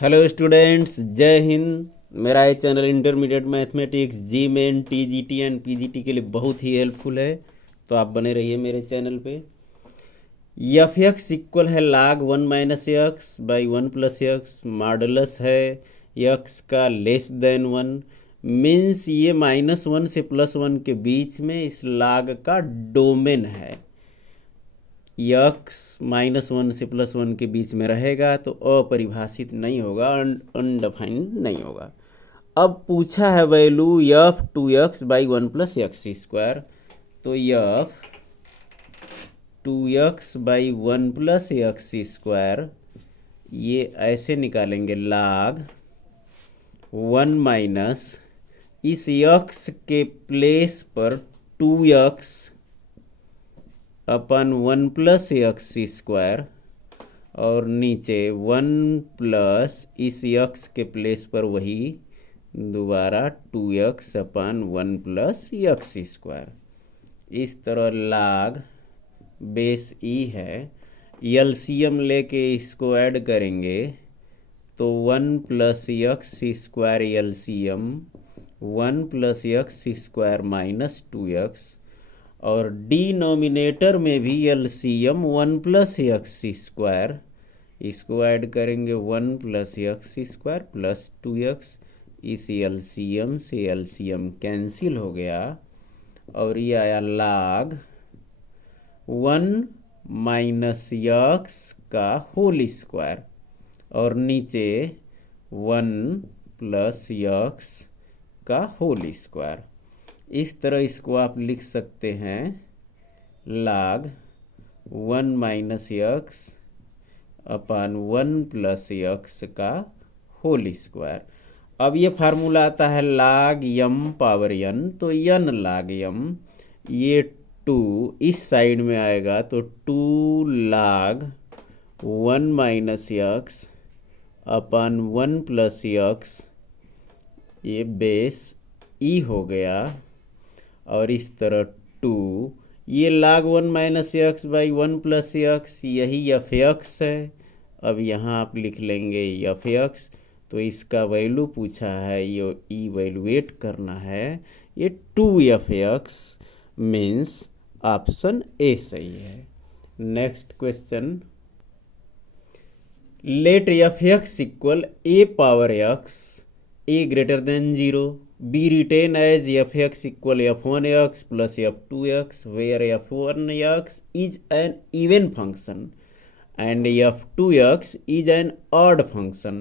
Hello students, जय हिंद। मेरा ये channel intermediate mathematics JEE main TGT and PGT के लिए बहुत ही हेल्पफुल है, तो आप बने रहिए मेरे चैनल पे। एफ एक्स इक्वल है log 1 - x/1 + x, मॉडुलस है x का लेस देन 1। मीन्स ये -1 से +1 के बीच में इस log का डोमेन है। यक्स -1 से +1 के बीच में रहेगा तो अपरिभाषित नहीं होगा, अनडिफाइंड नहीं होगा। अब पूछा है वैल्यू f(2x/1 + x²), तो f(2x/1 + x²) ये ऐसे निकालेंगे log 1 - इस x के प्लेस पर 2x/1 + x², और नीचे 1 + इस x के प्लेस पर वही दोबारा 2x/1 + x²। इस तरह log बेस ई है। एलसीएम लेके इसको ऐड करेंगे तो 1 + x² एलसीएम 1 + x² - 2x, और डिनोमिनेटर में भी एलसीएम 1 + x², इसको ऐड करेंगे 1 + x² + 2x। इस एलसीएम से एलसीएम कैंसिल हो गया और ये आया log 1 - x का होल स्क्वायर, और नीचे 1 + x का होल स्क्वायर। इस तरह इसको आप लिख सकते हैं log 1 - x/1 + x का होल स्क्वायर। अब ये फार्मूला आता है log m⁴n, तो n log m, ये 2 इस साइड में आएगा तो 2 log 1 - x/1 + x, ये बेस ई हो गया। और इस तरह 2 ये log 1 - x/1 + x, यही एफ एक्स है। अब यहाँ आप लिख लेंगे एफ एक्स, तो इसका वैल्यू पूछा है, ये इवेलुएट करना है, ये 2f(x), मीन्स ऑप्शन ए सही है। Next question, let f(x = a⁴x, a > 0, be written as f(x = f(1x + f(2x), where f(1x) is an even function and f(2x) is an odd function,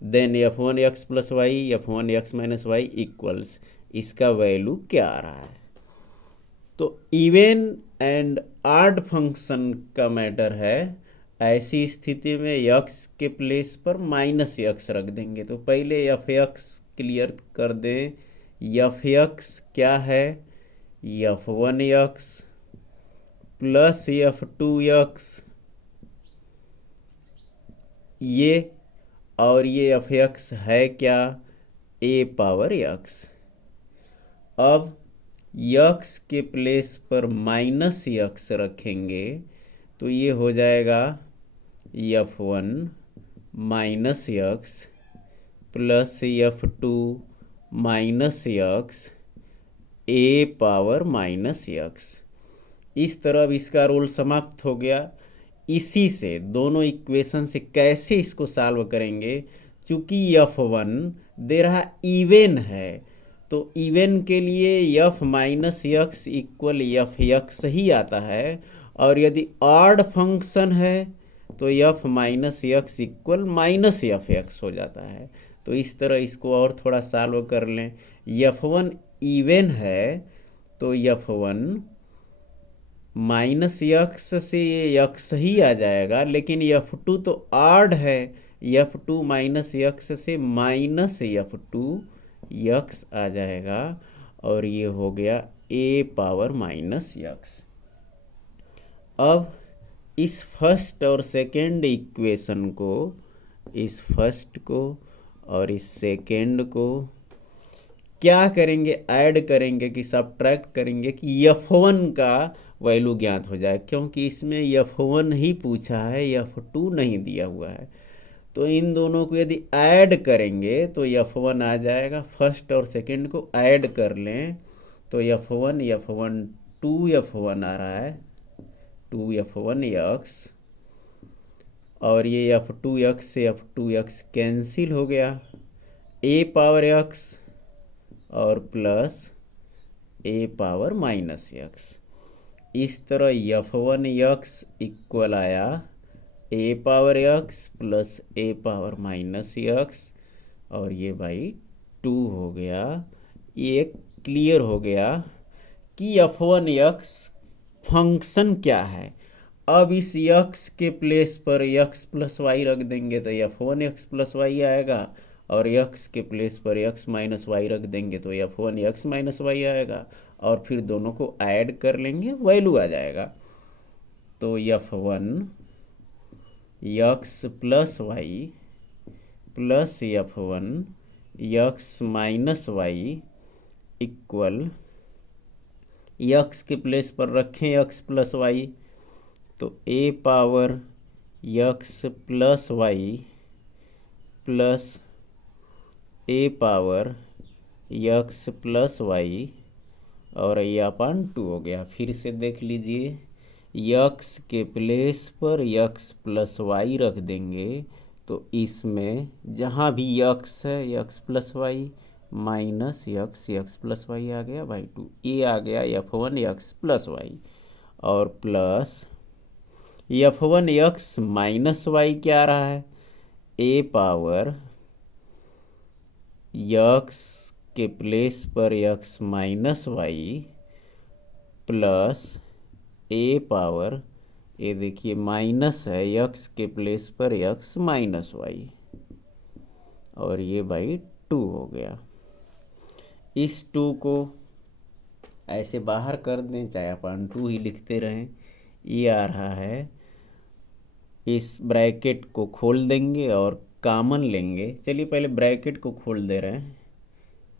then f(1x + y, f(1x - y) equals, इसका value क्या आ रहा है? तो even and odd function का matter है। ऐसी स्थिति में x के प्लेस पर -x रख देंगे। तो पहले f(x) क्लियर कर दें। f(x) क्या है? f(1x + f(2x), ये, और ये f(x) है क्या? a⁴x। अब x के प्लेस पर -x रखेंगे तो ये हो जाएगा f(1 - x + f(2 - x a⁻−x। इस तरह अब इसका रोल समाप्त हो गया। इसी से दोनों इक्वेशन से कैसे इसको सॉल्व करेंगे? चूंकि f(1) दे रहा इवन है, तो इवन के लिए f-x = f(x) ही आता है, और यदि ऑड फंक्शन है तो f-x = -f(x) हो जाता है। तो इस तरह इसको और थोड़ा सॉल्व कर लें। f(1) इवन है तो f(1) -x से ये x ही आ जाएगा, लेकिन f(2) तो ऑड है, f(2) -x से -f(2x) आ जाएगा, और ये हो गया a⁻−x। अब इस फर्स्ट और सेकेंड इक्वेशन को, इस फर्स्ट को और इस सेकेंड को क्या करेंगे? ऐड करेंगे कि सब्ट्रैक्ट करेंगे कि f(1) का वैल्यू ज्ञात हो जाए, क्योंकि इसमें f(1) ही पूछा है, f(2) नहीं दिया हुआ है। तो इन दोनों को यदि ऐड करेंगे तो F1 आ जाएगा। फर्स्ट और सेकंड को ऐड कर लें तो F1 F1 2F1 आ रहा है, 2F1x, और ये F2x से F2x कैंसिल हो गया, a पावर x और plus a power minus x। इस तरह F1x इक्वल आया a power x plus a power minus x, और ये भाई 2 हो गया। ये क्लियर हो गया कि F1x फंक्शन क्या है। अब इस x के प्लेस पर x प्लस वाई रख देंगे तो F1x प्लस वाई आएगा, और x के प्लेस पर x माइनस वाई रख देंगे तो F1x माइनस वाई आएगा, और फिर दोनों को ऐड कर लेंगे, वैल्यू आ जाएगा। तो F1 x plus y plus F1 x minus y equal, x के प्लेस पर रखें x प्लस वाई, तो a power x plus y plus a power x plus y, और ये अपन 2 हो गया। फिर से देख लीजिए, x के प्लेस पर x प्लस वाई रख देंगे तो इसमें जहाँ भी x है x plus y minus x plus y आ गया बाई 2, ये आ गया F1x प्लस वाई, और प्लस F1x माइनस वाई क्या आ रहा है, a पावर x के प्लेस पर x minus y plus a power, ये देखिए माइनस है, x के प्लेस पर x माइनस वाई, और ये बाई 2 हो गया। इस 2 को ऐसे बाहर कर दें, चाहे अपन 2 ही लिखते रहें, ये आ रहा है। इस ब्रैकेट को खोल देंगे और कॉमन लेंगे। चलिए पहले ब्रैकेट को खोल दे रहे हैं,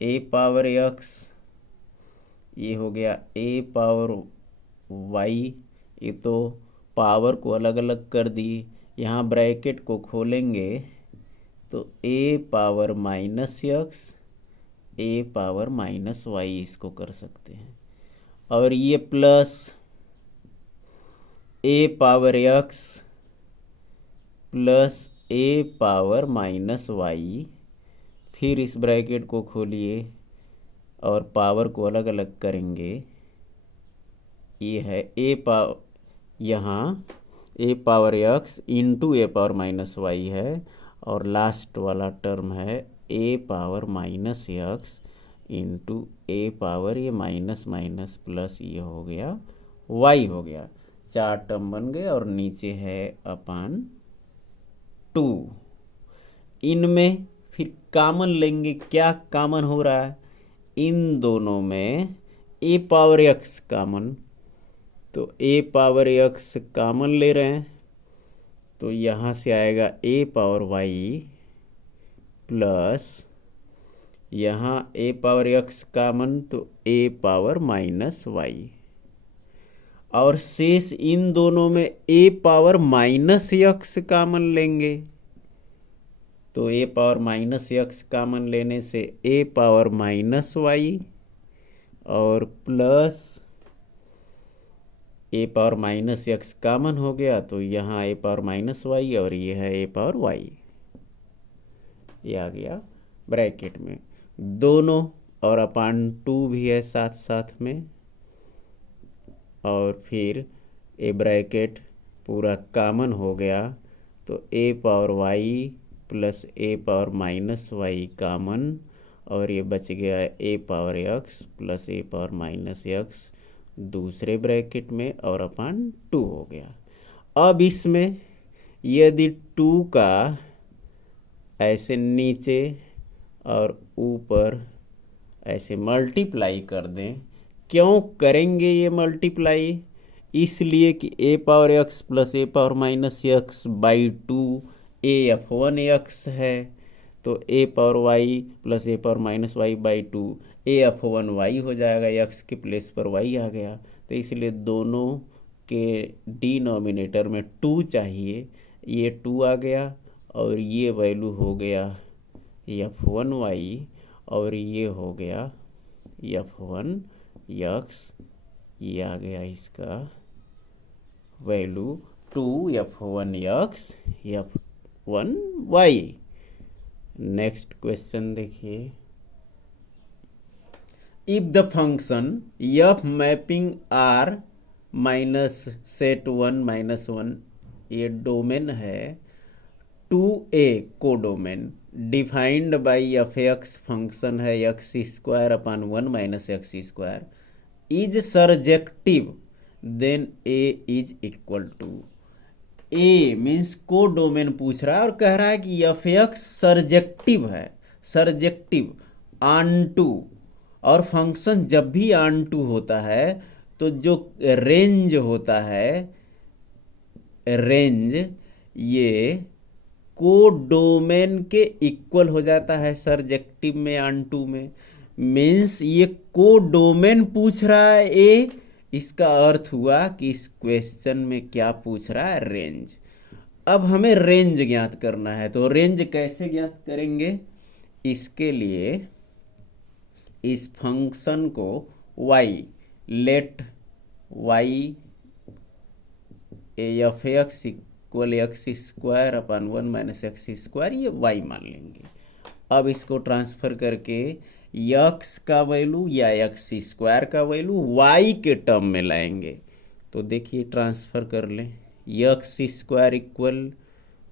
a पावर x, ये हो गया a पावर y, ये तो पावर को अलग अलग कर दिए। यहाँ ब्रैकेट को खोलेंगे तो a power minus x, a power minus y इसको कर सकते हैं, और ये plus a power x plus a power minus y. फिर इस ब्रैकेट को खोलिए और पावर को अलग अलग करेंगे। ये है यहाँ a power x into a power minus y है, और लास्ट वाला टर्म है a power minus x into a power, ये माइनस माइनस प्लस, ये हो गया y हो गया। 4 टर्म बन गए, और नीचे है अपन 2। इनमें फिर कॉमन लेंगे, क्या कॉमन हो रहा है, इन दोनों में a पावर x कॉमन, तो a पावर x कॉमन ले रहे हैं तो यहाँ से आएगा a पावर y प्लस, यहाँ a पावर x कॉमन तो a पावर माइनस y, और शेष इन दोनों में a power minus x common लेंगे, तो a power minus x common लेने से a पावर माइनस y, और plus a power minus x common हो गया तो यहाँ a पावर माइनस y, और ये है a पावर y, ये आ गया ब्रैकेट में दोनों, और अपान 2 भी है साथ साथ में, और फिर ए ब्रैकेट पूरा कॉमन हो गया तो a power y plus a power minus y common, और ये बच गया a power x plus a power minus x दूसरे ब्रैकेट में, और अपान 2 हो गया। अब इसमें यदि 2 का ऐसे नीचे और ऊपर ऐसे मल्टीप्लाई कर दें, क्यों करेंगे ये मल्टीप्लाई, इसलिए कि a power x plus a power minus x by 2 F1x है, तो a power y plus a power minus y by 2 F1y हो जाएगा, x के प्लेस पर y आ गया, तो इसलिए दोनों के डिनोमिनेटर में 2 चाहिए, ये 2 आ गया, और ये वैल्यू हो गया f1y और ये हो गया f1x, ये आ गया इसका value 2f1x f1y। Next question देखिए, if the function f mapping r minus set 1 minus 1 ये डोमेन है to a codomain defined by f x function है x square upon 1 minus x square is surjective, then a is equal to, a means को domain पूछ रहा है और कह रहा है कि एफ एक्स सर्जेक्टिव है, सर्जेक्टिव ऑन टू, और फंक्शन जब भी ऑन टू होता है तो जो रेंज होता है, रेंज ये को डोमेन के इक्वल हो जाता है सर्जेक्टिव में ऑन टू में, मीन्स ये को डोमेन पूछ रहा है ए, इसका अर्थ हुआ कि इस क्वेश्चन में क्या पूछ रहा है, रेंज। अब हमें रेंज ज्ञात करना है, तो रेंज कैसे ज्ञात करेंगे, इसके लिए इस फंक्शन को y, let y f x equal x square upon 1 minus x square, ये y मान लेंगे। अब इसको ट्रांसफर करके x का वैल्यू या एक्स स्क्वायर का वैल्यू y के टर्म में लाएंगे। तो देखिए ट्रांसफर कर लें, एक्स स्क्वायर इक्वल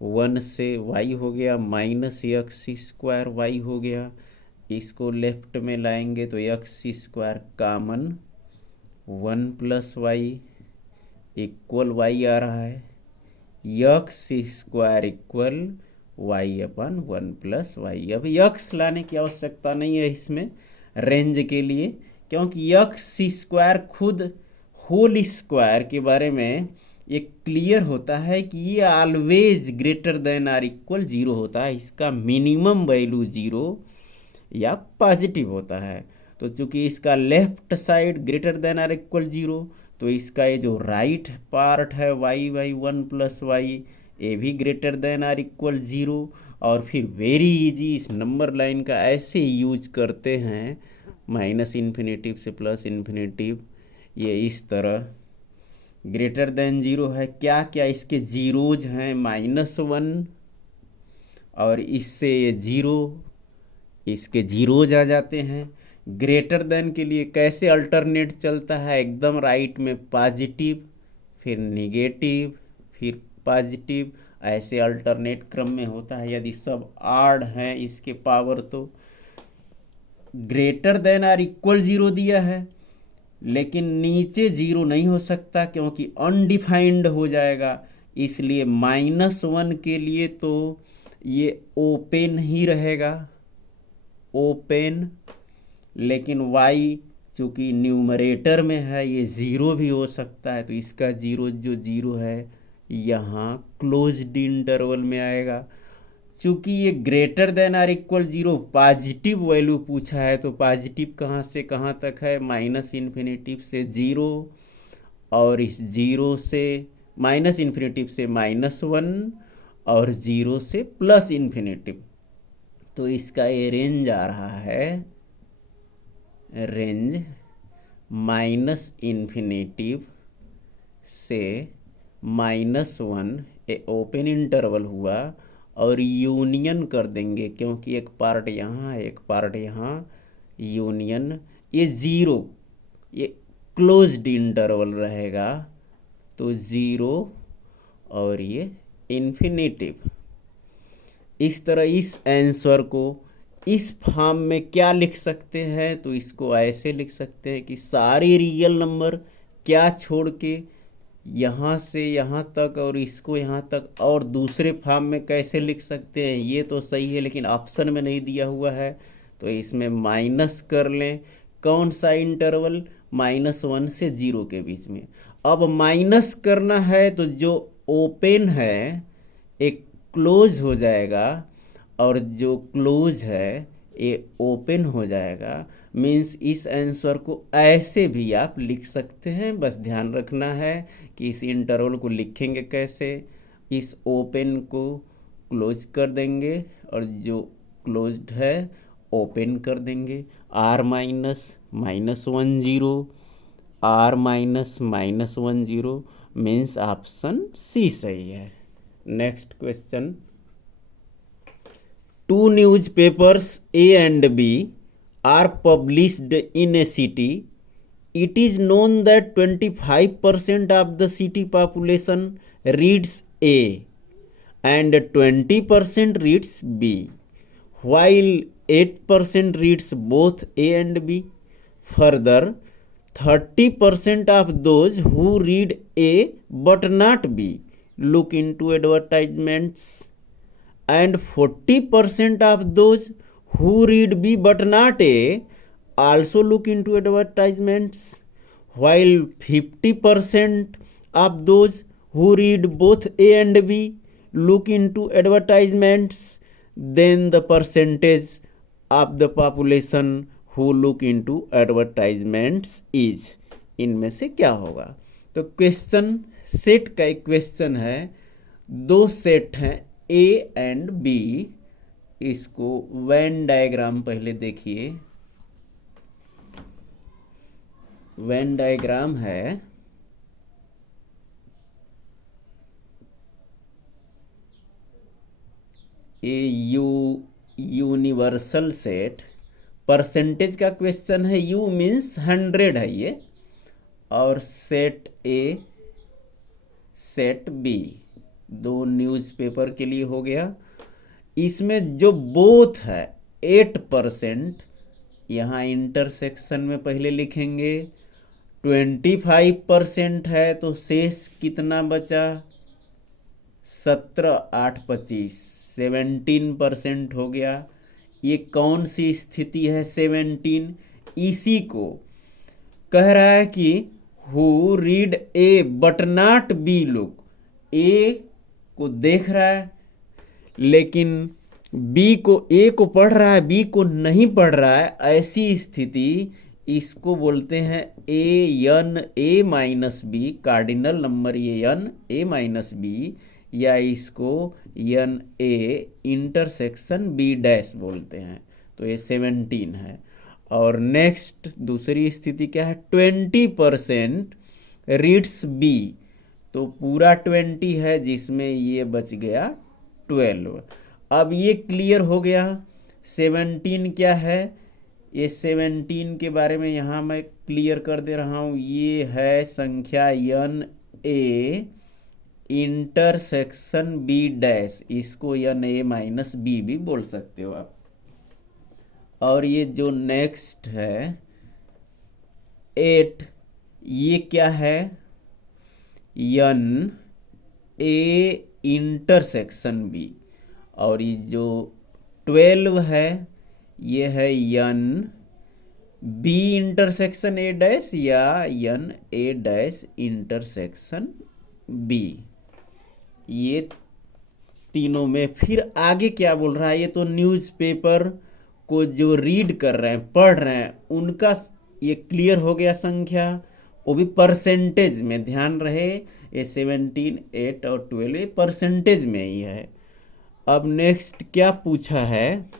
1 से y हो गया माइनस एक्स स्क्वायर y हो गया, इसको लेफ्ट में लाएंगे तो एक्स स्क्वायर कामन 1 प्लस वाई इक्वल वाई आ रहा है, एक्स स्क्वायर इक्वल वाई अपन 1 प्लस वाई। अब एक्स लाने की आवश्यकता नहीं है इसमें रेंज के लिए, क्योंकि एक्स स्क्वायर खुद होल स्क्वायर के बारे में ये क्लियर होता है कि ये always greater than or equal 0 होता है, इसका मिनिमम वैल्यू 0 या पॉजिटिव होता है। तो चूंकि इसका left side greater than or equal 0, तो इसका ये जो राइट पार्ट है वाई बाई 1 प्लस वाई ये भी ग्रेटर देन आर इक्वल 0। और फिर वेरी इजी इस नंबर लाइन का ऐसे यूज करते हैं माइनस इन्फिनेटिव से प्लस इन्फिनेटिव, ये इस तरह ग्रेटर देन 0 है, क्या क्या इसके जीरोज हैं -1 और इससे ये 0, इसके जीरोज आ जाते हैं। ग्रेटर देन के लिए कैसे अल्टरनेट चलता है, एकदम राइट में पॉजिटिव फिर निगेटिव फिर पॉजिटिव, ऐसे अल्टरनेट क्रम में होता है। यदि सब आड हैं इसके पावर तो ग्रेटर देन आर इक्वल 0 दिया है, लेकिन नीचे 0 नहीं हो सकता क्योंकि अनडिफाइंड हो जाएगा, इसलिए -1 के लिए तो ये ओपन ही रहेगा, ओपन। लेकिन y चूँकि न्यूमरेटर में है ये 0 भी हो सकता है, तो इसका 0 जो 0 है यहाँ क्लोज्ड इंटरवल में आएगा। चूँकि ये greater than or equal 0 positive value पूछा है, तो पॉजिटिव कहाँ से कहाँ तक है, माइनस इन्फिनेटिव से 0 और इस 0 से माइनस इन्फिनेटिव से -1 और 0 से प्लस इन्फिनेटिव। तो इसका ये रेंज आ रहा है, रेंज माइनस इन्फिनेटिव से -1, ए ओपन इंटरवल हुआ और यूनियन कर देंगे क्योंकि एक पार्ट यहाँ एक पार्ट यहाँ, यूनियन ये 0, ये क्लोज्ड इंटरवल रहेगा तो 0 और ये इन्फिनेटिव। इस तरह इस आंसर को इस फॉर्म में क्या लिख सकते हैं, तो इसको ऐसे लिख सकते हैं कि सारे रियल नंबर क्या छोड़ के यहाँ से यहाँ तक और इसको यहाँ तक, और दूसरे फॉर्म में कैसे लिख सकते हैं ये तो सही है लेकिन ऑप्शन में नहीं दिया हुआ है, तो इसमें माइनस कर लें। कौन सा इंटरवल, -1 से 0 के बीच में। अब माइनस करना है तो जो ओपन है एक क्लोज हो जाएगा और जो क्लोज है ये ओपन हो जाएगा। मीन्स इस आंसर को ऐसे भी आप लिख सकते हैं, बस ध्यान रखना है कि इस इंटरवल को लिखेंगे कैसे, इस ओपन को क्लोज कर देंगे और जो क्लोज्ड है ओपन कर देंगे। Or minus minus 1 0, or minus minus 1 0 means option C सही है। Next question, two newspapers A and B are published in a city. It is known that 25% of the city population reads A and 20% reads B, while 8% reads both A and B. Further, 30% of those who read A but not B look into advertisements, and 40% of those who read B but not A also look into advertisements, while 50% of those who read both A and B look into advertisements. Then the percentage of the population who look into advertisements is, इनमें से क्या होगा? तो question set का एक question है, दो set हैं ए एंड बी। इसको वेन डायग्राम पहले देखिए। वेन डायग्राम है ए यूनिवर्सल सेट, परसेंटेज का क्वेश्चन है, यू मीन्स 100 है ये, और सेट ए सेट बी दो न्यूज़पेपर के लिए हो गया। इसमें जो बोथ है 8%, यहाँ इंटरसेक्शन में पहले लिखेंगे। 25% है तो शेष कितना बचा? 17 8 25, 17% हो गया। ये कौन सी स्थिति है 17? इसी को कह रहा है कि who read A but not B look, A को देख रहा है लेकिन बी को, ए को पढ़ रहा है बी को नहीं पढ़ रहा है, ऐसी स्थिति इसको बोलते हैं A minus B, cardinal number ये एन ए माइनस बी, या इसको n A intersection B dash बोलते हैं। तो ये 17 है। और नेक्स्ट दूसरी स्थिति क्या है? 20% रीड्स बी, तो पूरा 20 है जिसमें ये बच गया 12। अब ये क्लियर हो गया। 17 क्या है? ये 17 के बारे में यहाँ मैं क्लियर कर दे रहा हूँ। ये है संख्या n A intersection B dash, इसको एन ए माइनस बी भी बोल सकते हो आप। और ये जो नेक्स्ट है 8, ये क्या है? N A intersection B. और ये जो 12 है ये है n B intersection A dash या n A dash intersection B. ये तीनों में फिर आगे क्या बोल रहा है? ये तो न्यूज़पेपर को जो रीड कर रहे हैं, पढ़ रहे हैं, उनका ये क्लियर हो गया संख्या, वो भी परसेंटेज में। ध्यान रहे ये 17, 8 और 12 ये परसेंटेज में ही है। अब नेक्स्ट क्या पूछा है?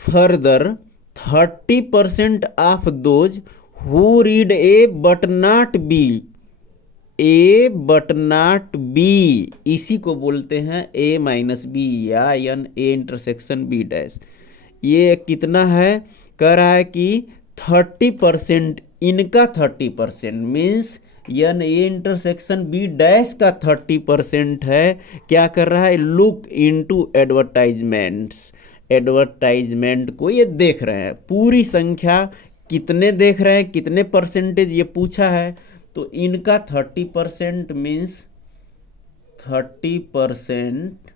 Further 30% of those who read A but not B, A but not B, इसी को बोलते हैं ए माइनस बी या n A intersection B dash. ये कितना है? कह रहा है कि 30%, इनका 30% means n A intersection B dash का 30% है। क्या कर रहा है? लुक इनटू एडवर्टाइजमेंट्स, एडवर्टाइजमेंट को ये देख रहे हैं। पूरी संख्या कितने देख रहे हैं, कितने परसेंटेज ये पूछा है, तो इनका 30% means 30%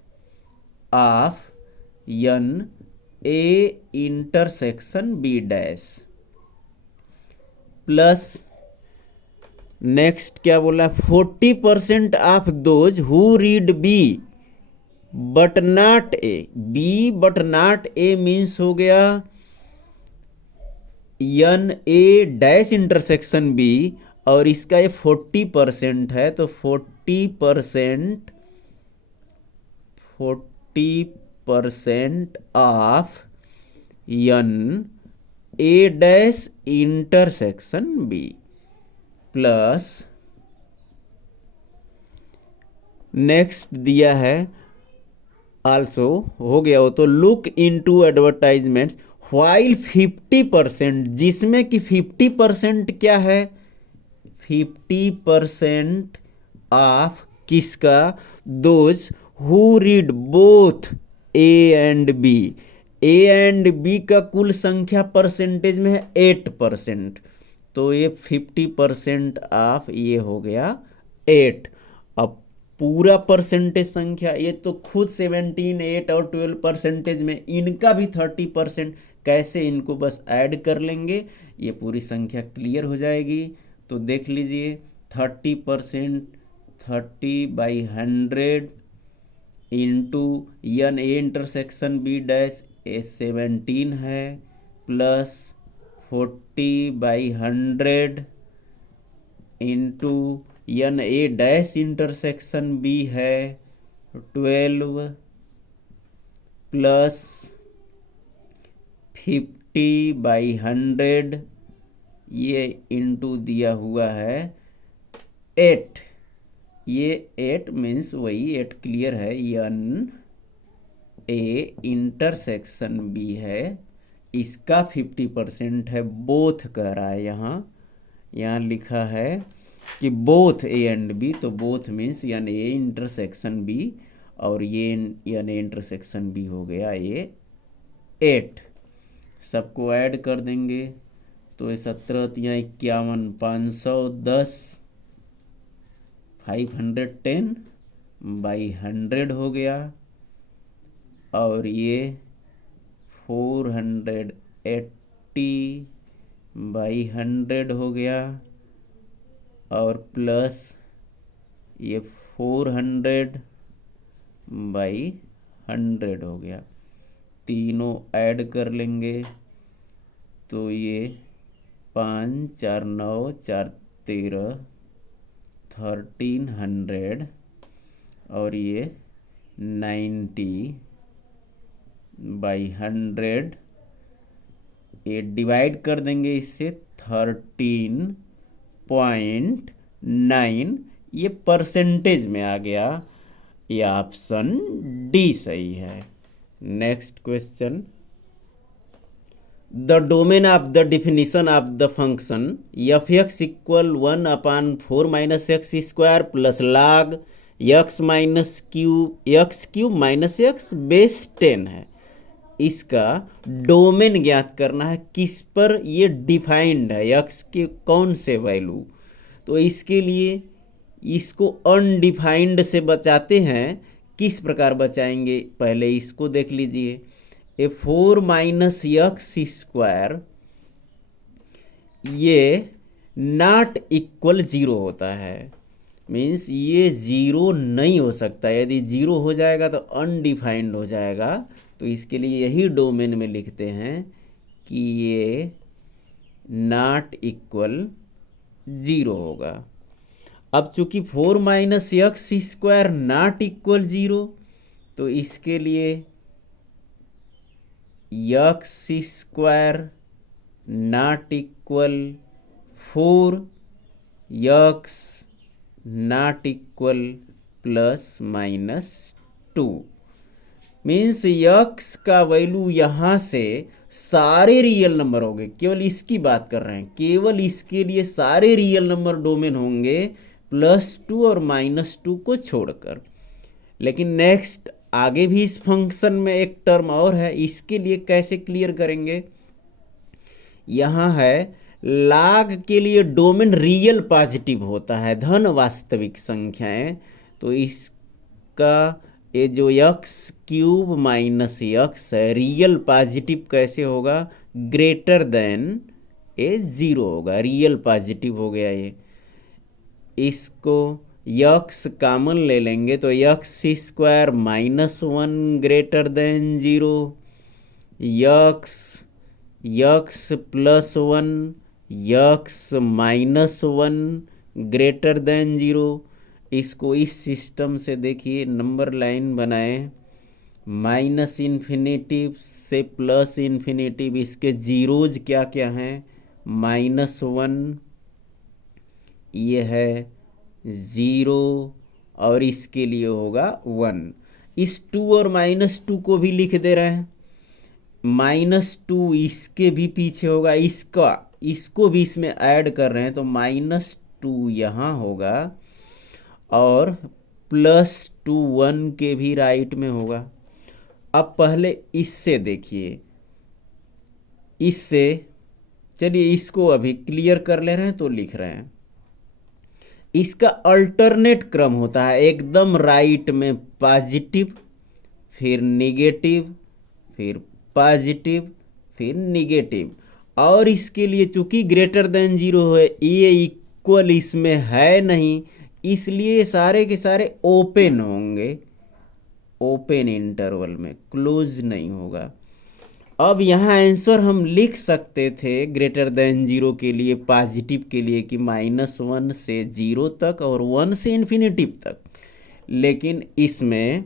of n A intersection B dash, plus next क्या बोला? 40% of those who read B but not A, B but not A means हो गया n A dash intersection B, और इसका ये 40% है तो 40% of n A dash intersection B plus next दिया है आल्सो, हो गया हो तो लुक इनटू एडवर्टाइजमेंट्स व्हाइल 50%, जिसमें कि 50% क्या है, 50% ऑफ किसका, those who read both A and B, A and B का कुल संख्या परसेंटेज में है 8%, तो ये 50% ऑफ ये हो गया 8। अब पूरा परसेंटेज संख्या ये तो खुद 17, 8 और 12 परसेंटेज में, इनका भी 30%, कैसे इनको बस ऐड कर लेंगे, ये पूरी संख्या क्लियर हो जाएगी। तो देख लीजिए 30%, 30/100 into n A intersection B dash A 17 है, plus 40/100 into n A dash intersection B है 12, प्लस 50/100 ये इंटू दिया हुआ है 8, ये 8 मीन्स वही 8 क्लियर है, एन ए इंटरसेक्शन बी है, इसका 50% है, बोथ कह रहा है यहाँ लिखा है कि बोथ ए एंड बी, तो both means n A intersection B और ये एन ए इंटरसेक्शन बी हो गया ये 8, सबको ऐड कर देंगे तो ये 17×51 510 510/100 हो गया, और ये 480/100 हो गया, और प्लस ये 400/100 हो गया, तीनों ऐड कर लेंगे तो ये 5 4 9 4 13 1300, और ये 90/100, ये डिवाइड कर देंगे इससे 13.9, ये परसेंटेज में आ गया, ये ऑप्शन डी सही है। Next question, the domain of the definition of the function F x equal 1/4 - x square plus log x cube minus x base 10 है, इसका डोमेन ज्ञात करना है, किस पर ये डिफाइंड है, x के कौन से वैल्यू, तो इसके लिए इसको अनडिफाइंड से बचाते हैं, किस प्रकार बचाएंगे पहले इसको देख लीजिए, ए 4 - x स्क्वायर ये नॉट इक्वल 0 होता है, मीन्स ये 0 नहीं हो सकता, यदि 0 हो जाएगा तो अनडिफाइंड हो जाएगा, तो इसके लिए यही डोमेन में लिखते हैं कि ये नॉट इक्वल 0 होगा। अब चूंकि 4 - x स्क्वायर नॉट इक्वल 0, तो इसके लिए x square not equal 4, x not equal ±2, means x का वैल्यू यहाँ से सारे रियल नंबर होंगे, केवल इसकी बात कर रहे हैं, केवल इसके लिए सारे रियल नंबर डोमेन होंगे +2 और -2 को छोड़कर। लेकिन नेक्स्ट आगे भी इस फंक्शन में एक टर्म और है, इसके लिए कैसे क्लियर करेंगे, यहाँ है log के लिए डोमेन रियल पॉजिटिव होता है, धन वास्तविक संख्याएं, तो इसका ये जो x³ माइनस x है रियल पॉजिटिव कैसे होगा, ग्रेटर देन ये 0 होगा, रियल पॉजिटिव हो गया ये, इसको x कॉमन ले लेंगे तो x² -1 greater than 0, x +1 x -1 greater than 0, इसको इस सिस्टम से देखिए, नंबर लाइन बनाएं, माइनस इन्फिनेटिव से प्लस इन्फिनेटिव, इसके जीरोज क्या क्या हैं, -1, ये है 0, और इसके लिए होगा 1। इस 2 और -2 को भी लिख दे रहे हैं, -2 इसके भी पीछे होगा, इसको भी इसमें ऐड कर रहे हैं, तो -2 यहाँ होगा और +2 1 के भी राइट में होगा। अब पहले इससे देखिए, इससे चलिए इसको अभी क्लियर कर ले रहे हैं तो लिख रहे हैं। इसका अल्टरनेट क्रम होता है, एकदम राइट में पॉजिटिव, फिर निगेटिव, फिर पॉजिटिव, फिर निगेटिव। और इसके लिए चूंकि ग्रेटर देन 0 है, ये इक्वल इसमें है नहीं, इसलिए सारे के सारे ओपन होंगे, ओपन इंटरवल में, क्लोज नहीं होगा। अब यहाँ आंसर हम लिख सकते थे ग्रेटर देन 0 के लिए, पॉजिटिव के लिए, कि -1 से 0 तक और 1 से इन्फिनेटिव तक, लेकिन इसमें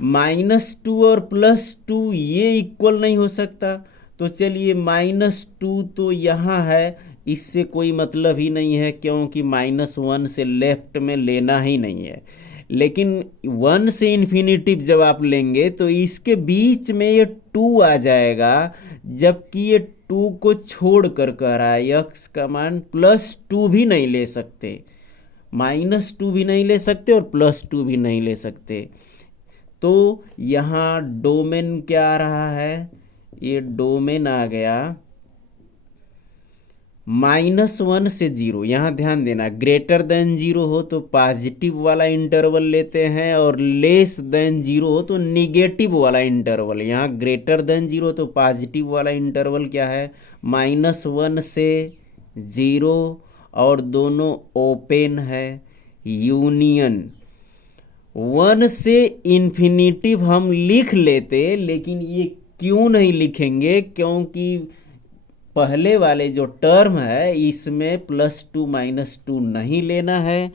-2 और +2 ये इक्वल नहीं हो सकता। तो चलिए -2 तो यहाँ है, इससे कोई मतलब ही नहीं है, क्योंकि -1 से लेफ्ट में लेना ही नहीं है। लेकिन 1 से इन्फिनेटिव जब आप लेंगे तो इसके बीच में ये 2 आ जाएगा, जबकि ये 2 को छोड़ कर कह रहा है यक्स का मान +2 भी नहीं ले सकते, -2 भी नहीं ले सकते और +2 भी नहीं ले सकते। तो यहाँ डोमेन क्या आ रहा है, ये डोमेन आ गया -1 से 0। यहाँ ध्यान देना, ग्रेटर देन 0 हो तो पॉजिटिव वाला इंटरवल लेते हैं, और लेस देन 0 हो तो निगेटिव वाला इंटरवल। यहाँ ग्रेटर देन 0 तो पॉजिटिव वाला इंटरवल क्या है, -1 से 0, और दोनों ओपन है, यूनियन। 1 से इन्फिनेटिव हम लिख लेते, लेकिन ये क्यों नहीं लिखेंगे, क्योंकि पहले वाले जो टर्म है इसमें +2 -2 नहीं लेना है,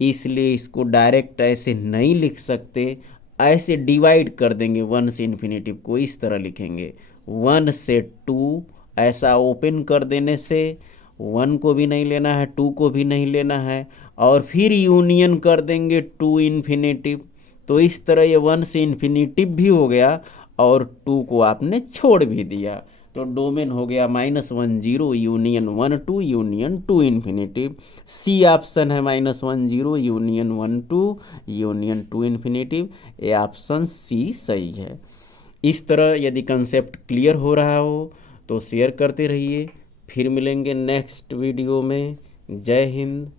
इसलिए इसको डायरेक्ट ऐसे नहीं लिख सकते, ऐसे डिवाइड कर देंगे। 1 से इन्फिनेटिव को इस तरह लिखेंगे, 1 से 2, ऐसा ओपन कर देने से 1 को भी नहीं लेना है, 2 को भी नहीं लेना है, और फिर यूनियन कर देंगे 2 इन्फिनेटिव। तो इस तरह ये 1 से इन्फिनेटिव भी हो गया और 2 को आपने छोड़ भी दिया। तो डोमेन हो गया -1 0 union 1 2 union 2 infinitive. C option है -1 0 यूनियन 1 2 यूनियन 2 इन्फिनेटिव, ये ऑप्शन सी सही है। इस तरह यदि कंसेप्ट क्लियर हो रहा हो तो शेयर करते रहिए। फिर मिलेंगे नेक्स्ट वीडियो में। जय हिंद।